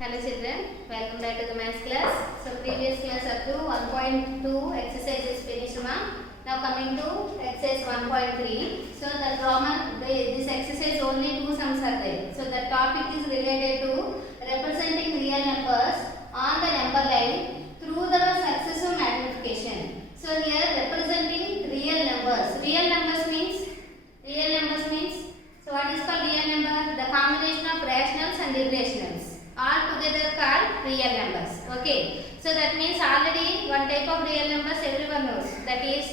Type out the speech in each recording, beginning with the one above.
Hello children, welcome back to the maths class. So previous class up to 1.2 exercise is finished now. Now coming to exercise 1.3. So the grammar, this exercise only two sums are there. So the topic is related to representing real numbers on the number line through the successive magnification. So here representing real numbers. Real numbers means so what is called real number? The combination of rationals and irrationals all together called real numbers. Okay, so that means already one type of real numbers everyone knows, that is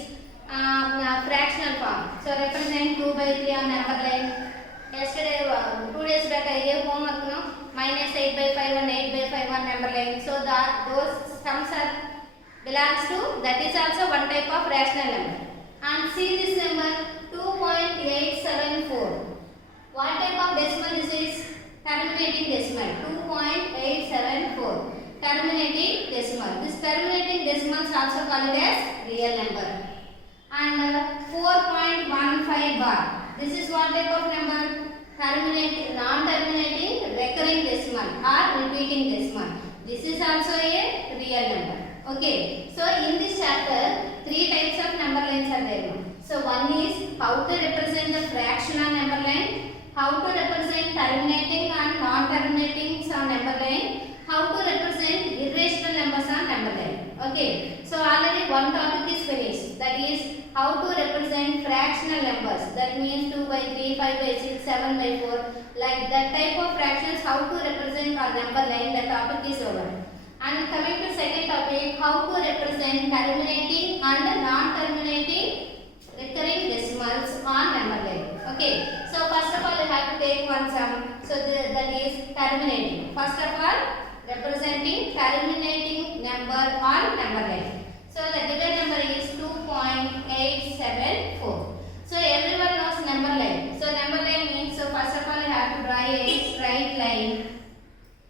fractional form. So represent 2 by 3 on number line. Yesterday 2 days back I gave homework, no, minus 8 by 5 and 8 by 5 on number line. So that those sums are belongs to, that is also one type of rational number. And see this number 2.874. What type of decimal this is? Terminating decimal 2.874. Terminating decimal. This terminating decimal is also called as real number. And 4.15 bar. This is what type of number? Terminating, non-terminating recurring decimal or repeating decimal. This is also a real number. Okay. So in this chapter, three types of number lines are there. So one is how to represent the fractional number line, how to represent terminating and non-terminating on number line, how to represent irrational numbers on number line. Okay, so already one topic is finished, that is how to represent fractional numbers, that means 2 by 3, 5 by 6, 7 by 4, like that type of fractions, how to represent on number line, the topic is over. And coming to second topic, how to represent terminating and non-terminating recurring decimals on number line. Okay, so first of all you have to take one sum. So that is terminating. First of all, representing terminating number on number line. So the given number is 2.874. So everyone knows number line. So number line means, so first of all you have to draw a straight line.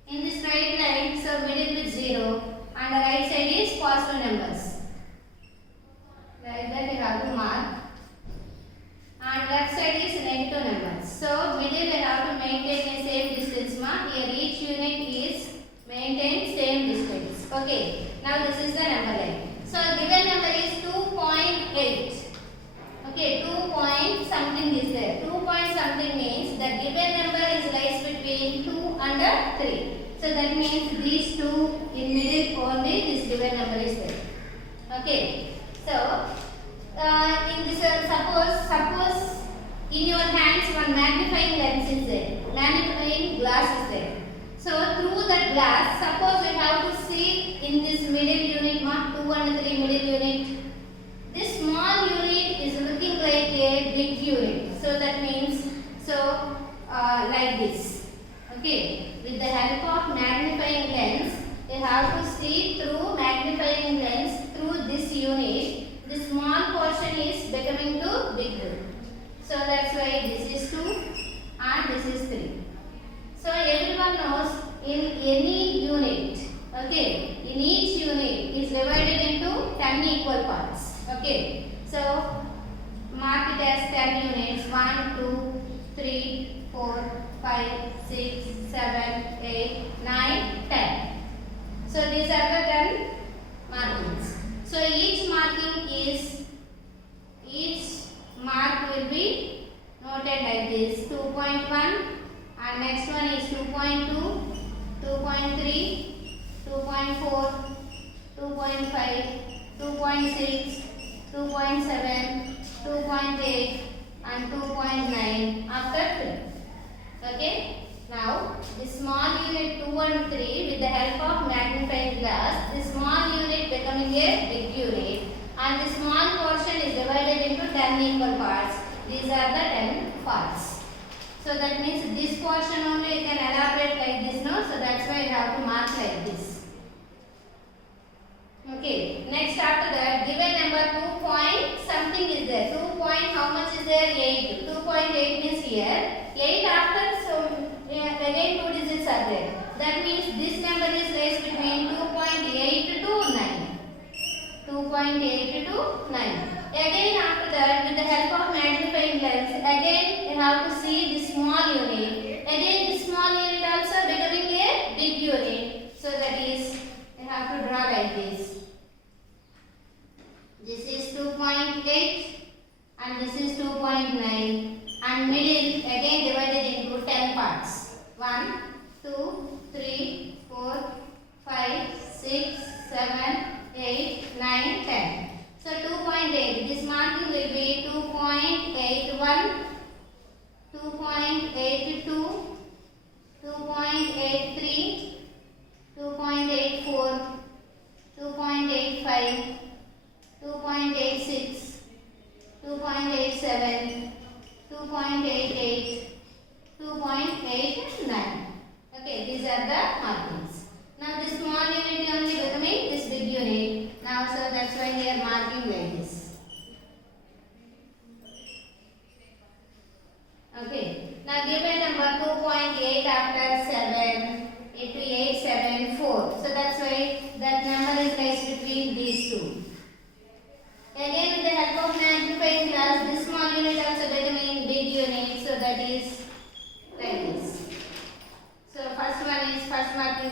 In this straight line, so middle is 0 and the right side is positive numbers. Like that you have to mark. And left side is negative numbers. So middle you have to maintain a same distance mark. Here each unit is maintain same distance. Okay. Now this is the number line. So given number is 2.8. Okay, 2 point something is there. 2 point something means the given number is lies between 2 and 3. So that means these two in middle only this given number is there. Okay. So in this suppose in your hands one magnifying lens is there, magnifying glass is there. So through that glass, suppose we have to see in this middle unit, mark 2 and 3 middle unit. This small unit is looking like a big unit. So that means like this. Okay. With the help of magnifying lens, you have to see through magnifying lens through this unit. The small portion is becoming to big. So that's why this is 2 and this is 3. So everyone knows in any unit, okay, in each unit is divided into 10 equal parts. Okay, so mark it as 10 units. 1, 2, 3, 4, 5, 6, 7, 8, 9, 10. So these are the 10 markings. So each mark will be noted like this: 2.1 and next one is 2.2, 2.3, 2.4, 2.5, 2.6, 2.7, 2.8 and 2.9 after 3. Okay. Now this small unit 2 and 3 with the help of magnifying glass, this small unit becoming a big unit and the small portion is divided into 10 equal parts. These are the 10 parts. So that means this portion only you can elaborate like this, no? So that's why you have to mark like this. Okay. Next after that, given number 2 point something is there. 2 point how much is there? 8. 2.8 means here 8 after, so again 2 digits are there. That means this number is placed between 2.8 to 9. 2.8 to 9. Again after that, with the help of magnifying lens, again you have to see this small unit. Again this small unit also becoming a big unit.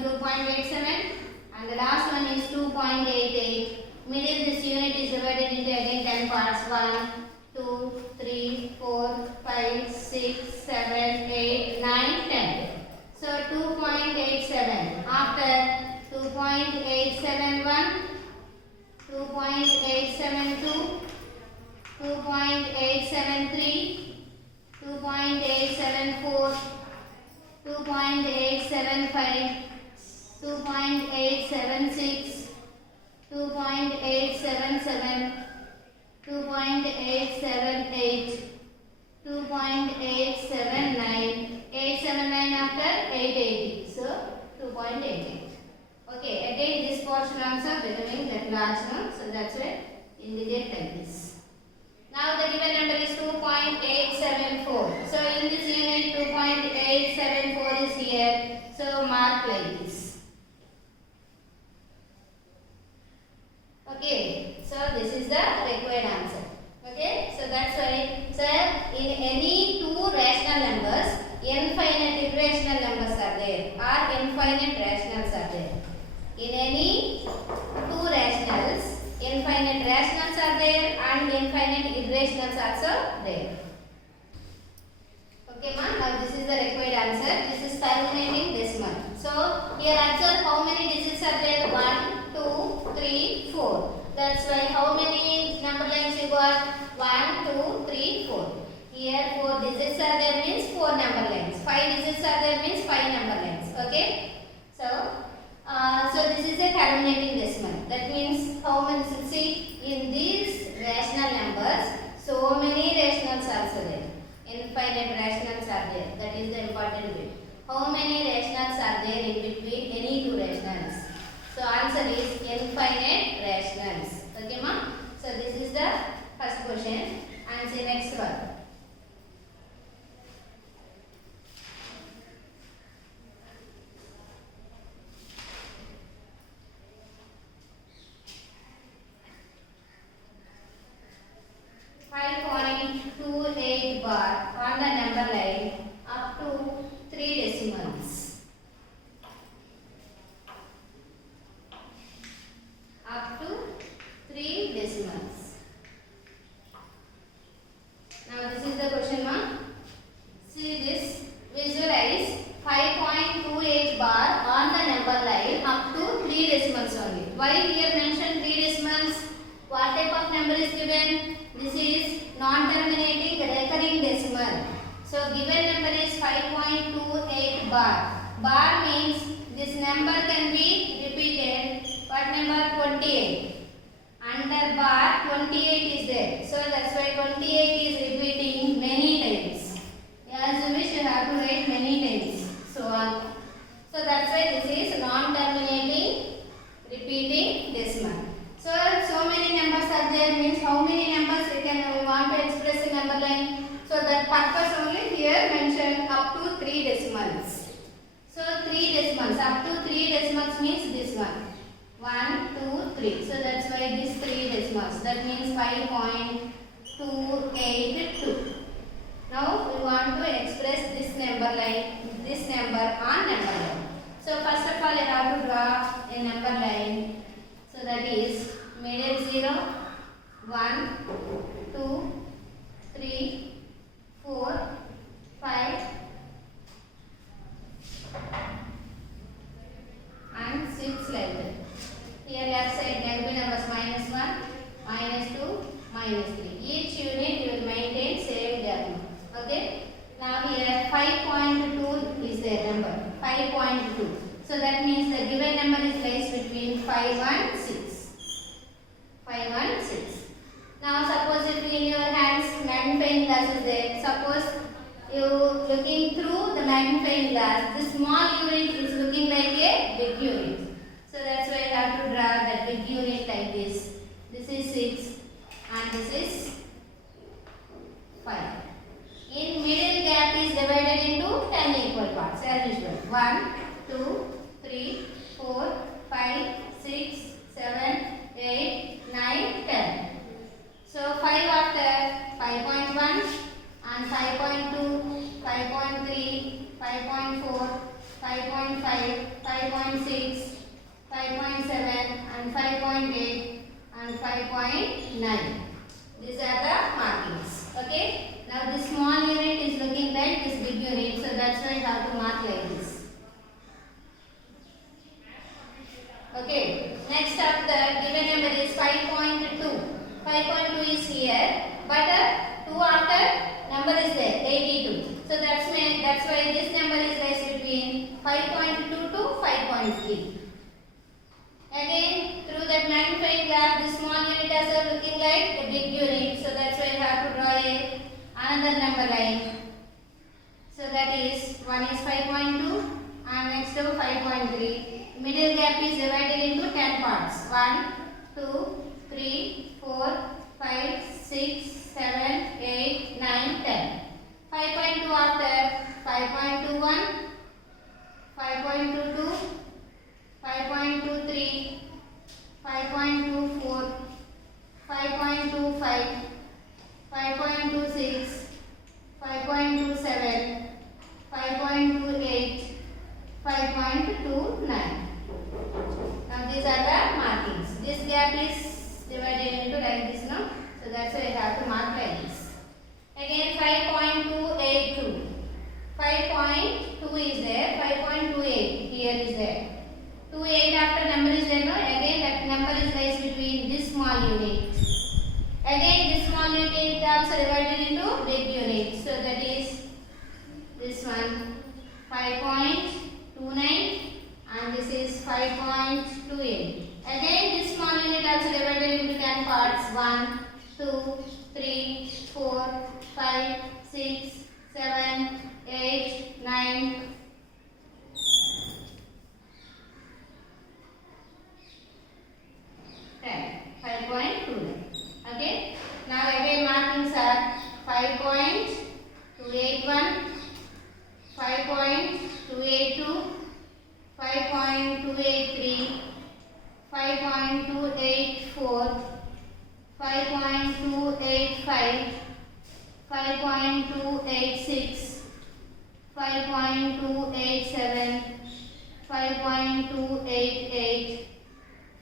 one 2.87 and the last one is 2.88. Middle this unit is divided into again 10 parts. 1, 2, 3, 4, 5, 6, 7, 8, 9, 10. So 2.87 after 2.871, 2.872, 2.873, 2.874, 2.875, 2.876, 2.877, 2.878, 2.879, 879 after 880, so 2.88. Okay, again this portion also becoming that large now, so that's why indicate like this. Now the given number is 2.874. So in this unit 2.874 is here, so mark like this. Okay, so this is the required answer. Okay, so that's why, sir, in any two rational numbers, infinite irrational numbers are there or infinite rationals are there. In any two rationals, infinite rationals are there and infinite irrationals also there. Okay, ma. Now this is the required answer. This is terminating decimal. So here observe how many digits are there. 1, 2, 3, 4. That's why how many number lines you got? 1, 2, 3, 4. Here 4 digits are there means 4 number lines. 5 digits are there means 5 number lines. Okay. So this is a terminating decimal. That means how many? See, in these rational numbers, so many rationals are also there. Infinite rationals are there. That is the important bit. How many rationals are there in between any two rationals? So answer is infinite rationals. Okay, ma? So this is the first question. Answer next one. Bar on the number line up to 3 decimals. Up to 3 decimals. Now this is the question mark. See this. Visualize 5.28 bar on the number line up to 3 decimals only. Why here mentioned 3 decimals? What type of number is given? This is non-terminating recurring decimal. So given number is 5.28 bar. Bar means this number can be repeated. What number? 28. Under bar 28 is there. So that's why 28 is repeating many times. As you wish, you have to write many times. So that's why this is non-terminating repeating decimal. So many numbers are there means how many numbers we want to express in number line. So that purpose only here mentioned up to 3 decimals. So 3 decimals, up to 3 decimals means this one. 1, 2, 3. So that's why this 3 decimals. That means 5.282. Now we want to express this number line, this number on number line. So first of all I have to draw a number line. So that is middle 0, 1, 2, 3, 4, 5 and 6 like that. Here left side negative numbers -1, -2, -3. Each unit you will maintain same diagonal. Okay. Now here 5.2 is the number. 5.2. So that means the given number is placed between 5 and 6. 5 and 6. Now suppose if in your hands magnifying glass is there. Suppose you looking through the magnifying glass. The small unit is looking like a big unit. So that's why I have to draw that big unit like this. This is 6 and this is 5. In middle gap is divided into 10 equal parts as usual. 1, 2, 3, 4, 5, 6, 7, 8, 9, 10. So 5 after 5.1 and 5.2, 5.3, 5.4, 5.5, 5.5, 5.6, 5.7 and 5.8 and 5.9. These are the markings. Okay. Now this small unit is looking like this big unit, so that's why I have to mark like this. Okay. Next after that, given number is 5.2. 5.2 is here, but 2 after number is there, 82. So that's why this number is placed between 5.2 to 5.3. Again, through that magnifying glass, this small unit is looking like a big unit. So that's why you have to draw another number line. So that is one is 5.2 and next to 5.3. Middle gap is divided into 10 parts. 1, 2, 3, 4, 5, 6, 7, 8, 9, 10. 5.2 after 5.21, 5.22, 5.23, 5.24, 5.25, 5.26, 5.27, 5.28, 5.29. Now these are the markings. This gap is divided into like this, no? So that's why I have to mark like this. Again 5.282. 5.2 is there, 5.28 here is there. 28 after number is there, no? Again that number is placed between this small unit. Again this small unit terms are divided into big unit. So that is this one 5.29 and this is 5.28. Again this small unit also divided into 10 parts. 1, 2, 3, 4, 5, 6, 7, 8, 9, 10. 5.29. Okay. Now again markings are 5.281, 5.282, 5.283, 5.284, 5.285, 5.286, 5.287, 5.288,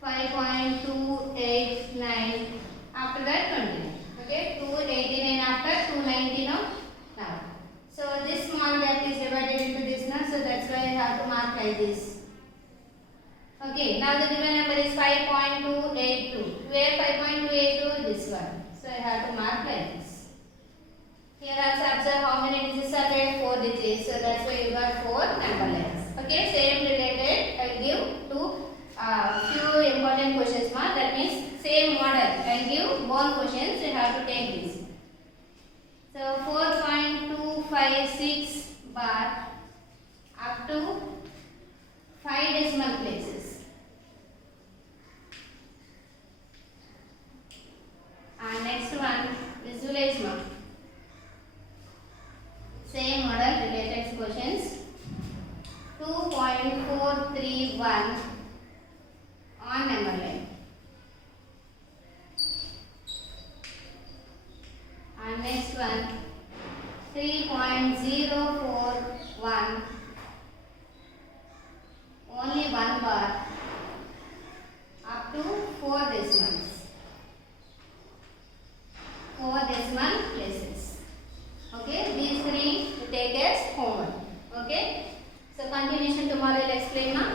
5.289. After that 29. Okay, 289 after 290 now. So this small gap is divided into this now, so that's why I have to mark like this. Okay, now the given number is 5.282. Where 5.282? This one. So I have to mark like this. Here also observe how many digits are there? 4 digits. So that's why you got 4 number lines. Okay, same related. I will give few important questions. That means same model. I will give more questions. You have to take this. So 4.256 bar up to 5 decimal places. And next one, visualize mark. Same model related questions. 2.431 on number line. And next one, 3.041, only 1 bar up to 4 decimals. 4 decimal places. Okay, these 3 to take as homework. Okay, so continuation tomorrow I will explain now.